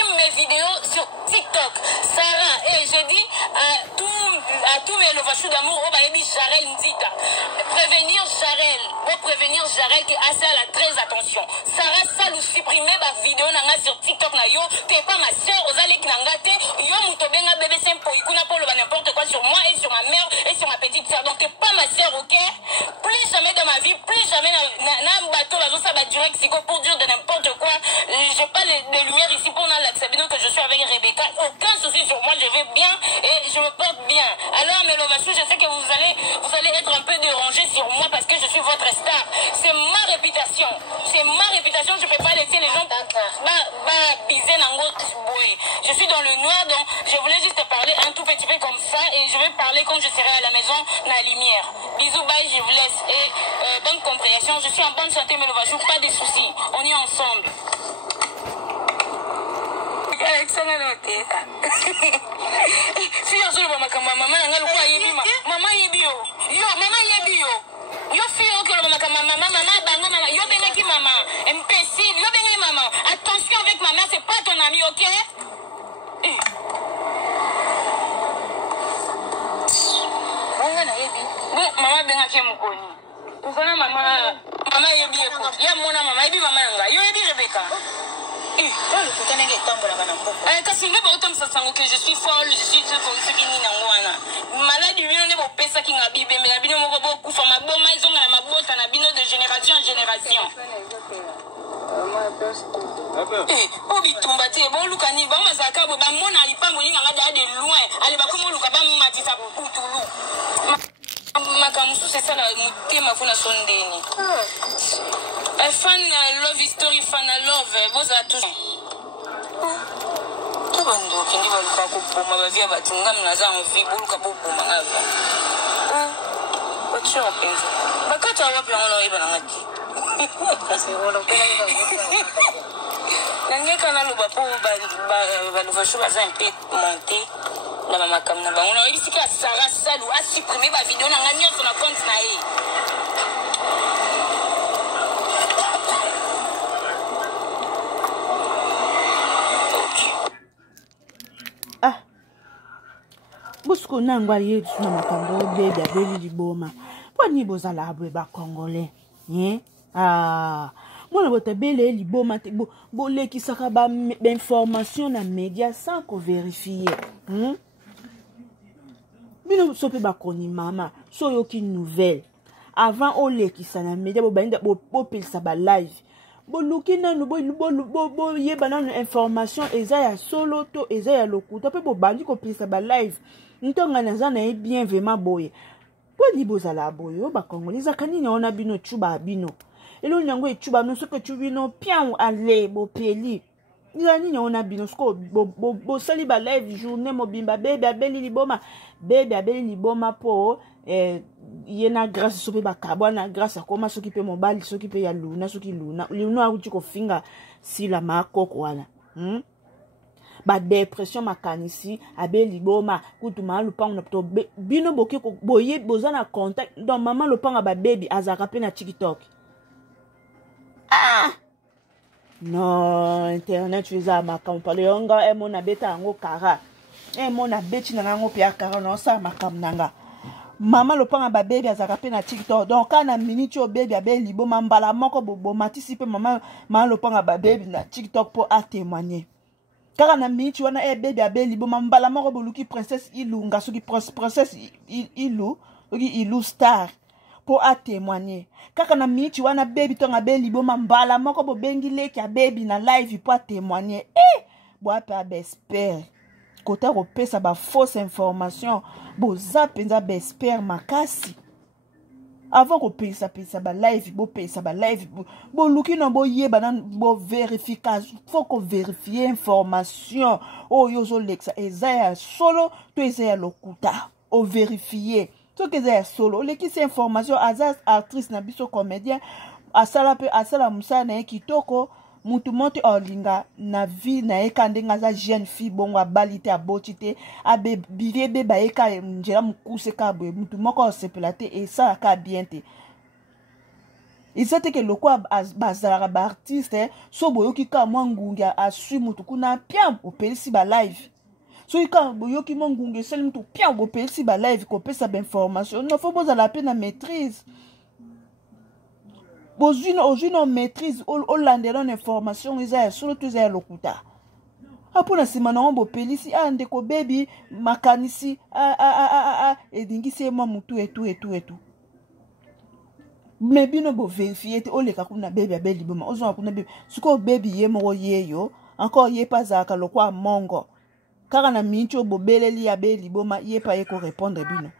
supprime mes vidéos sur TikTok. Sarah, et je dis à tous mes lovachous d'amour, oh bah Jarel Ndita, prévenir Jarel que assez à la très attention. Sarah, ça nous supprimer ma vidéo nanga sur TikTok na yo, t'es pas ma soeur, aux allées nangate, yo mutobenga bébé simple, ikuna polo n'importe quoi sur moi et sur ma mère et sur ma petite soeur. Donc t'es pas ma soeur, ok? Plus jamais dans ma vie, plus jamais na bateau, ça va direct pour dire de n'importe quoi. J'ai pas les lumières ici pour l'accepter que je suis avec Rebecca. Aucun souci sur moi, je vais bien et je me porte bien. Alors mes lovachous, je sais que vous allez être un peu dérangés sur moi parce que je suis votre star. C'est ma réputation. C'est ma réputation. Je peux pas laisser les gens biser nango boy. Je suis dans le noir, donc je voulais juste te parler un tout petit peu comme ça et je vais parler quand je serai à la maison dans la lumière. Bisous, bye, je vous laisse et bonne compréhension. Je suis en bonne santé, mes lovachous, pas de soucis. On est ensemble. Attention avec ma mère, c'est pas ton ami, ok? Maman benga ke mukoni. Ukona mama yebi eko. Ya mona mama yebi mama nga. Yo yebi Rebecca. Que je suis folle, je suis très folle, qui ni malade bino ne bopesa ki ngabi be mais bino moko boku fa maboma izonga na mabota na bino de génération en génération. Obi tumbate bo lukani ba masaka bo ba mona lipango ninga ngada de loin. Ale ba komo luka ba matisa putulu. Makamusu c'est ça la mutema funa sondeni. Fan love history fan love vous a tous. Tobondo kindi baluka kuboma bavia batunga mnaza envie boluka boboma ngava. Bacho penza. Bakata wapi ngolo iba ngati. Kasi wolo pela iba. Nangeka na luba po baluva sho baza un peu monter na mama kamna ba. On a ici que Sarah Salou a supprimé ma vidéo na ngani sur na compte na ye. Busko nangwa yetu na makambo bebe abeli liboma. Pwani bozala abwe ba Congolais. Mwana bote bele liboma te bo lekisaka ba information na média sans ko vérifier. Bino sope ba koni mama, so yoki nouvelle. Avant o lekisa na média bo bainda bo pelsa ba live. Bo lukina no bo yeba na information eza ya solo to eza ya lokuta pe bo bandi ko pelsa ba live. Ntonga nazana e bien vraiment boye. Pwani bozala boye o ba Congolais zakani na bino chuba bino. Elo nyango e chuba no soke chubino pian ale bo peli. Nizani na bino sko bo sali ba live journée mobimba bebe abeli liboma po yena grâce sope ba kabwana grâce akoma soki pe mobali soki pe ya luna soki luna uti ko finga sila makoko wana. Ba dépression makanisi abeli boma kutuma lupanga na to bino boke ko boye bozana contact donc maman lupanga ba baby azaka pe na TikTok. Non, internet tu za makam pale yonga e mona beta ngo kara. E mona beti na ngo pia kara no sa makam nanga. Mama lupanga ba baby azaka pe na TikTok. Donc kana minute o baby abeli boma mbala moko bo matisipe mama lupanga ba baby na TikTok pour a témoigner. Car na minute wana e baby abeli boma mbala moko boluki princesse Ilunga soki princesse Ilu star pour a témoigner. Kaka na minute wana baby tonga beli boma mbala moko bo bengi leki a baby na live pour a témoigner. Bo apa bespère. Kota ko pesa ba fausse information bo zapenza bespère makasi. Avant qu'on paye ça ba live bo luki no bo yeba nan bo vérification faut qu'on vérifie information yozo lexa ezaya solo to ezaya lokuta o vérifier to ezaya solo leki ces information azas actrice na biso comédien asala musa na kitoko mutu mote olinga na vie na ekande ngaza jeune fille bongo abalite abotite abe bibebe ba eka njela mukuse kabwe mutu moko osepelate et ça ka bien te Ils étaient que le quoi bazara ba artiste so boyoki ka mwangunga asui mutu kuna piam au pelisi ba live. So ka boyoki mwangunga sel mutu piam au pelisi ba live ko pesa ba information. Non faut boza la peine maîtrise. Aujourd'hui on maîtrise au landelon information ils a sur tous les lokuta. Apona simana on bo pelisi ndeko baby makanisi edingisi mo mutu et tout. Mais bino bo vérifier o le kakuna baby abeli boma ozo akuna baby suko baby ye mo ye yo encore ye pas zaka lokwa mongo kaka na mincho bo beleli abeli boma ye pa ye ko répondre bino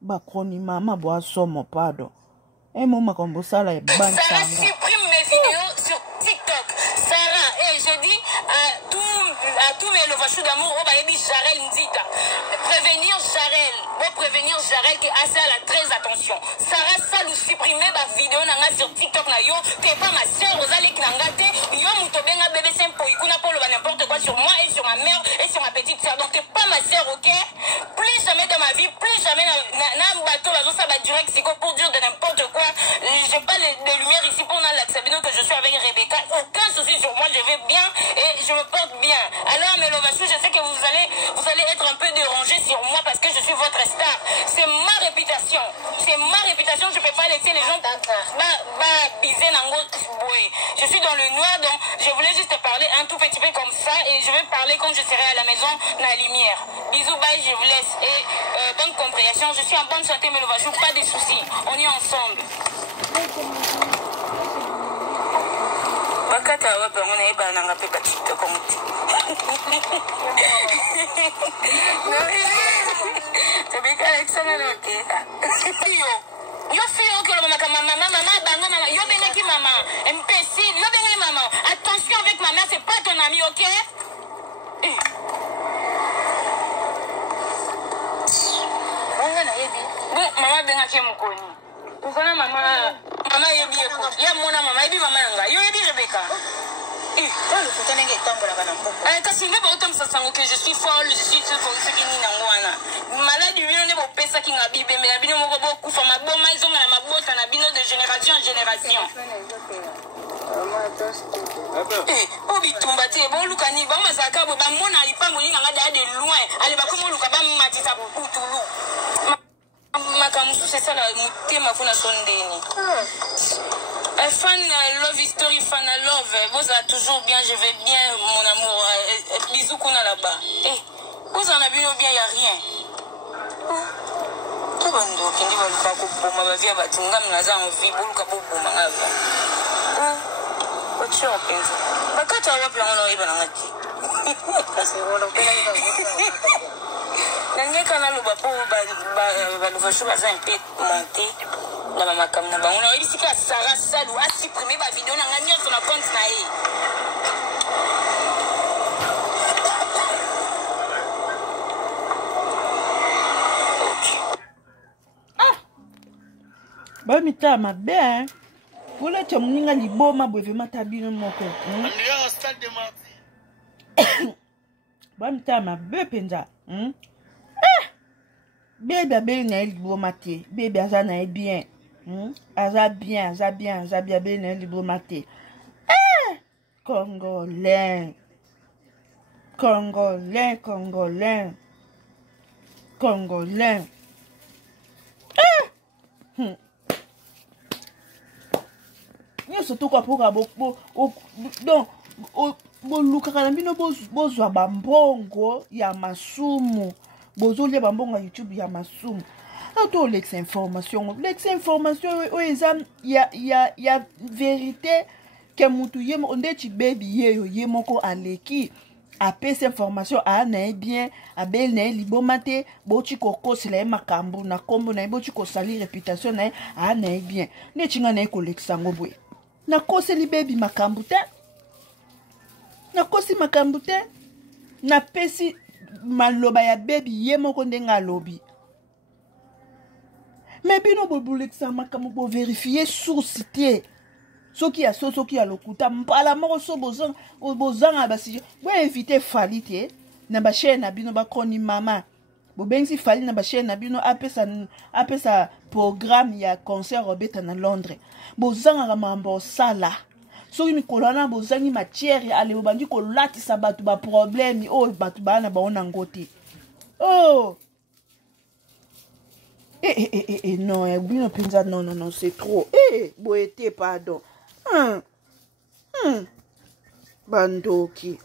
ba kroni mama bo asomo pardon moma kombo sala e ban Sarah supprime mes vidéos sur TikTok. Sarah, je dis à tous mes lovachous d'amour, on va aider Jarel Nzita. Prévenir Jarel qui a ça la très attention. Sarah, ça nous supprimer ma vidéo sur TikTok na yo. T'es pas ma soeur, vous allez knangate. Yo mutobenga bébé simple, ikuna pour le n'importe quoi sur moi et sur ma mère et sur ma petite soeur. Donc t'es pas ma soeur, ok? Plus jamais dans ma vie, plus jamais na bateau là, ça va direct pour dire de n'importe quoi. J'ai pas les lumières ici pour l'accepter que je suis avec Rebecca. Aucun souci sur moi, je vais bien et je me porte bien. Alors mes lovachous, je sais que vous allez être un peu dérangés sur moi parce que je suis votre star. C'est ma réputation. C'est ma réputation. Je peux pas laisser les gens biser nango. Je suis dans le noir, donc je voulais juste te parler un tout petit peu comme ça et je vais parler quand je serai à la maison dans la lumière. Bisous, bye, je vous laisse et bonne compréhension. Je suis en bonne santé, mes lovachous, pas de soucis. On est ensemble. Bakata wapi on est ba nanga pe patito comme tu bien Alexandre OK yo fio que le maman bango maman yo benaki maman imbécile yo benaki maman attention avec ma mère c'est pas ton ami OK bon maman benaki mukoni ukona mama yebi ya mona mama yebi mama yanga yo yebi Rebecca kasi nde bautamisa sango que je suis folle, je suis soki nini nango wana maladi bino nde bopesa kinga bibembe na bino moko bokufa maboma ezonga na mabota na bino de génération en génération o bitumba te boluka nini bango bazalaka boye bamona lipango nini nanga daa de loin ale bakomoluka bamatisa putulu makamusu c'est ça la mutema funa sondeni fan love history fan love vous êtes toujours bien je vais bien mon amour bisous qu'on a là-bas vous en avez bien y a rien to bando kindi baluka ko boma ba via batunga mnaza envie boluka bo boma ngava ocho penza bakata wapi ngona iba ngati kasi wona pela nange kana loba po ba lovashu baza un peu monter la maman comme na bango na ibisika Sarah Salou a supprimé ma vidéo na ngani sur na compte na ye ba mita mabe hein wala cha muninga liboma bwe vema tabino moko ndio stade de Marseille ba mita mabe penza bébé bébé na liboma te bébé aza na bien aza bien bébé na liboma te Congolais surtout quoi pour donc bolukaka na bino bozwa bambongo ya masumu bozolia bambongo ya YouTube ya masumu ato lex information ya vérité ke mutu ye ndeti baby yeyo ye moko aleki apesa information na bien abel na liboma te bochi kokosela makambo na kombo na bochi kosali réputation na na bien netinga na kolekisa ngobwe na koseli baby makambo te na kosi makambo te na pesi maloba ya baby ye moko ndenga lobi mais bino bolekisa makambo bo vérifier source te soki ya lokuta mpala moko so bozanga basi bo inviter Fali te na ba chaîne na bino ba kroni mama bo bengisi Fali na ba chaîne na bino apesa programme ya concert obeta na Londres bozanga mambo sala soki mikolo wana bozangi matière ale bobandi kolatisa bato ba problème oyo bato bana baona ngoti oh non bino penza non c'est trop boete pardon bandoki